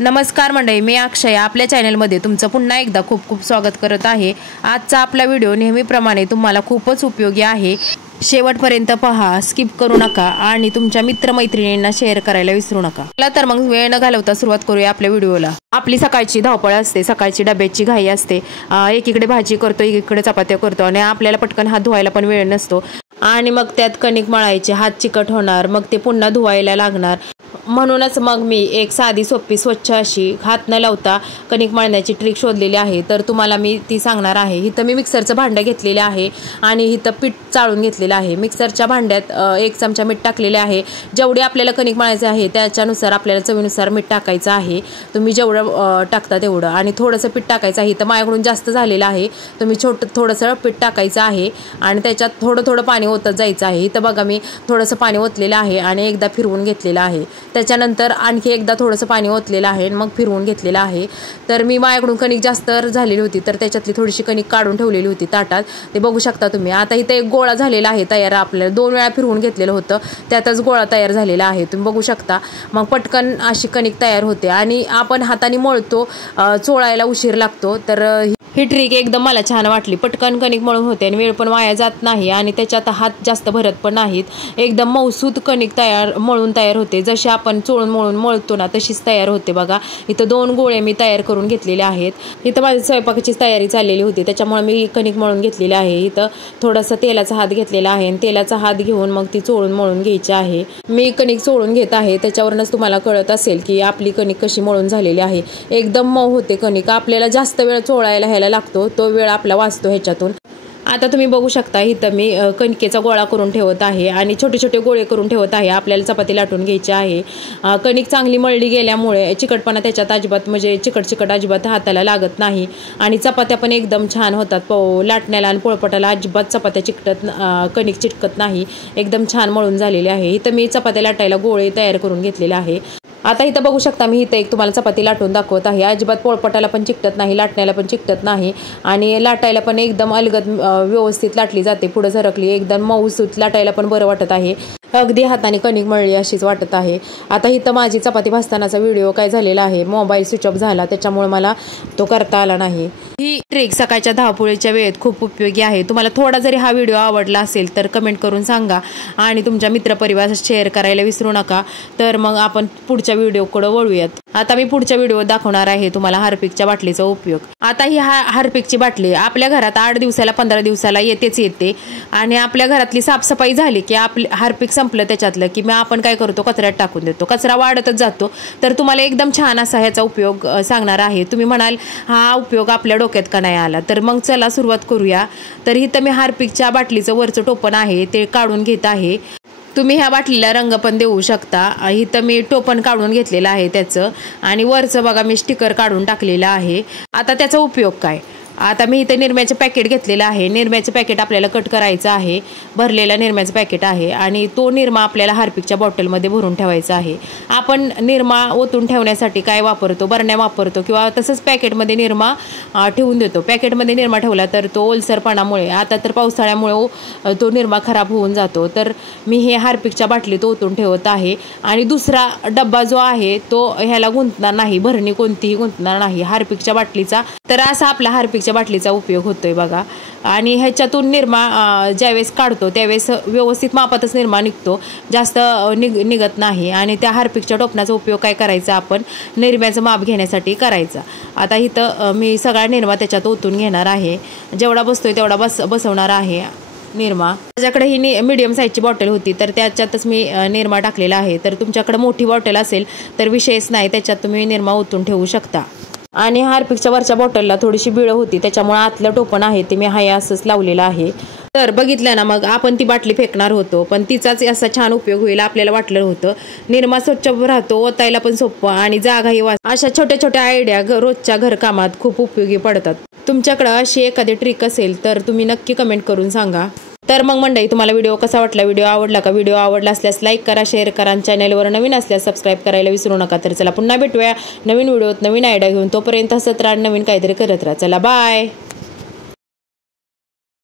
नमस्कार मंडळी, मी अक्षय आपल्या चॅनलमध्ये तुमचं पुन्हा एकदा खूप खूप स्वागत करत आहे। आजचा आपला व्हिडिओ नेहमीप्रमाणे तुम्हाला खूपच उपयोगी आहे। शेवटपर्यंत पहा, स्किप करू नका आणि तुमच्या मित्रमैत्रिणींना शेअर करायला विसरू नका। चला तर मग वेळ न घालवता सुरुवात करूया आपल्या व्हिडिओला। आपली सकाळची धावपळ असते, सकाळची डब्याची घाई असते, एकीकडे भाजी करतो, एकीकडे चपात्या करतो आणि आपल्याला पटकन हात धुवायला पण वेळ नसतो आणि मग त्यात कणिक मळायचे, हात चिकट होणार, मग ते पुन्हा धुवायला लागणार। म्हणूनच मग मी एक साधी सोपी स्वच्छ अशी हात न लावता कणिक मळण्याची ट्रिक शोधलेली आहे, तर तुम्हाला मी ती सांगणार आहे। इथं मी मिक्सरचं भांडं घेतलेले आहे आणि इथं पीठ चाळून घेतलेलं आहे। मिक्सरच्या भांड्यात 1 चमचा मीठ टाकलेले आहे। जेवढे आपल्याला कणिक मळायचे आहे त्याच्यानुसार आपल्याला चवीनुसार मीठ टाकायचं आहे। तुम्ही जेवढं टाकता तेवढं, आणि थोडंसं पीठ टाकायचं आहे। इथं माझ्याकडून जास्त झालेलं आहे, तुम्ही थोडंसं पीठ टाकायचं आहे आणि त्याच्यात थोडं पाणी ओतत जायचं आहे। इथं बघा मी थोडंसं पाणी ओतलेलं आहे आणि एकदा फिरवून घेतलेलं आहे। त्याच्यानंतर आणखी एकदा थोडंसं पाणी ओतलेलं आहे आणि मग फिरवून घेतलेलं आहे। तर मी माझ्याकडून कणिक जास्त झालेली होती, तर त्याच्यातली थोडीशी कणिक काढून ठेवलेली होती ताटात, ते बघू शकता तुम्ही। आता इथे एक गोळा झालेला आहे तयार, आपल्याला 2 वेळा फिरवून घेतलेलं होतं, त्यातच गोळा तयार झालेला आहे, तुम्ही बघू शकता। मग पटकन अशी कणिक तयार होते आणि आपण हाताने मळतो, चोळायला उशीर लागतो। तर ही ट्रिक एकदम मला छान वाटली, पटकन कणिक मळून होते आणि वेळ पण वाया जात नाही आणि त्याच्यात हात जास्त भरत पण नाहीत। एकदम मऊसूत कणिक मळून तयार होते, जशी आपण चोळून मळून मळतो ना तशीच तयार होते बघा। इथं 2 गोळे मी तयार करून घेतलेले आहेत। इथं माझी स्वयंपाकाची तयारी चाललेली होती, त्याच्यामुळे मी कणिक मळून घेतलेली आहे। इथं थोडासा तेलाचा हात घेतलेला आहे आणि तेलाचा हात घेऊन मग ती चोळून मळून घ्यायची आहे। मी कणिक चोळून घेत आहे, त्याच्यावरूनच तुम्हाला कळत असेल की आपली कणिक कशी मळून झालेली आहे। एकदम मऊ होते कणिक, आपल्याला जास्त वेळ चोळायला लागतो, तो वेळ आपला वाचतो ह्याच्यातून। आता तुम्ही बघू शकता इथं मी कणकेचा गोळा करून ठेवत आहे आणि छोटे छोटे गोळे करून ठेवत आहे। आपल्याला चपाती लाटून घ्यायची आहे। कणिक चांगली मळली गेल्यामुळे चिकटपणा त्याच्यात अजिबात, म्हणजे चिकट अजिबात हाताला लागत नाही आणि चपात्या पण एकदम छान होतात। लाटण्याला आणि पोळपाटाला अजिबात चपात्या कणिक चिटकत नाही, एकदम छान मळून झालेली आहे। इथं मी चपात्या लाटायला गोळे तयार करून घेतलेले आहे। आता इथं बघू शकता मी इथं एक तुम्हाला चपाती लाटून दाखवत आहे। अजिबात पोळपाटाला पण चिकटत नाही, लाटण्याला पण चिकटत नाही आणि लाटायला पण एकदम अलगद व्यवस्थित लाटली जाते, पुढे सरकली, एकदम मऊसूत, लाटायला पण बरं वाटत आहे। अगदी हाताने कणिक मळली अशीच वाटत आहे। आता इथं माझी चपाती भाजतानाचा व्हिडिओ काय झालेला आहे, मोबाईल स्विच ऑफ झाला, त्याच्यामुळे मला तो करता आला नाही। ही ट्रिक सकाळच्या धावपळीच्या वेळेत खूप उपयोगी आहे। तुम्हाला थोडा जरी हा व्हिडिओ आवडला असेल तर कमेंट करून सांगा आणि तुमच्या मित्रपरिवारात शेअर करायला विसरू नका। तर मग आपण पुढच्या व्हिडिओकडे वळूयात। आता मी पुढच्या व्हिडिओ दाखवणार आहे तुम्हाला हार्पिकच्या बाटलीचा उपयोग। आता ही हार्पिकची बाटली आपल्या घरात 8 दिवसाला 15 दिवसाला येते आणि आपल्या घरातली साफसफाई झाली की आपले हार्पिक संपलं त्याच्यातलं की मग आपण काय करतो, कचऱ्यात टाकून देतो, कचरा वाढतच जातो। तर तुम्हाला एकदम छान असा ह्याचा उपयोग सांगणार आहे। तुम्ही म्हणाल हा उपयोग आपल्या डोक्यात का नाही आला, तर मग चला सुरुवात करूया। तर इथं मी हार्पिकच्या बाटलीचं वरचं टोपण आहे ते काढून घेत आहे। तुम्ही ह्या बाटलीला रंग पण देऊ शकता। इथं मी टोपण काढून घेतलेलं आहे त्याचं, आणि वरचं बघा मी स्टिकर काढून टाकलेलं आहे। आता त्याचा उपयोग काय, आता मी इथे निरम्याचं पॅकेट घेतलेलं आहे। निरम्याचं पॅकेट आपल्याला कट करायचं आहे, भरलेला निरम्याचं पॅकेट आहे आणि तो निरमा आपल्याला हार्पिकच्या बॉटलमध्ये भरून ठेवायचा आहे। आपण निरमा ओतून ठेवण्यासाठी काय वापरतो, बरण्या वापरतो किंवा तसंच पॅकेटमध्ये निरमा ठेवून देतो। पॅकेटमध्ये निरमा ठेवला तर तो ओलसरपणामुळे, आता तर पावसाळ्यामुळे तो निरमा खराब होऊन जातो। तर मी हे हार्पिकच्या बाटलीत ओतून ठेवत आहे आणि दुसरा डब्बा जो आहे तो ह्याला गुंतणार नाही, भरणी कोणतीही गुंतणार नाही हार्पिकच्या बाटलीचा। तर असा आपला हार्पिकच्या बाटलीचा उपयोग होतोय बघा। आणि ह्याच्यातून निरमा ज्यावेळेस काढतो त्यावेळेस व्यवस्थित मापातच निरमा निघतो, जास्त निघत नाही। आणि त्या हार्पिकच्या टोपणाचा उपयोग काय करायचा, आपण निरम्याचं माप घेण्यासाठी करायचा। आता इथं मी सगळा निरमा त्याच्यात ओतून घेणार आहे, जेवढा बसतोय तेवढा बसवणार आहे निरमा। माझ्याकडे ही मीडियम साईजची बॉटल होती, तर त्याच्यातच मी निरमा टाकलेला आहे। तर तुमच्याकडे मोठी बॉटल असेल तर विषयच नाही, त्याच्यात तुम्ही निरमा ओतून ठेवू शकता। आणि हार्पिकच्या वरच्या बॉटलला थोडीशी बिळ होती, त्याच्यामुळे आतलं टोपण आहे ते मी हाय असंच लावलेलं आहे। तर बघितलं ना, मग आपण ती बाटली फेकणार होतो पण तिचाच असा छान उपयोग होईल आपल्याला वाटलं होतं। निरमा स्वच्छ राहतो, ओतायला पण सोपं आणि जागाही अशा छोट्या छोट्या आयडिया रोजच्या घरकामात खूप उपयोगी पडतात। तुमच्याकडे अशी एखादी ट्रिक असेल तर तुम्ही नक्की कमेंट करून सांगा। तर मग मंडळी, तुम्हाला व्हिडिओ कसा वाटला, व्हिडिओ आवडला का, व्हिडिओ आवडला असल्यास लाईक करा, शेअर करा आणि चॅनलवर नवीन असल्यास सबस्क्राईब करायला विसरू नका। तर चला पुन्हा भेटूया नवीन व्हिडिओत नवीन आयडिया घेऊन, तोपर्यंत हसत राहा, नवीन काहीतरी करत राहा। चला बाय।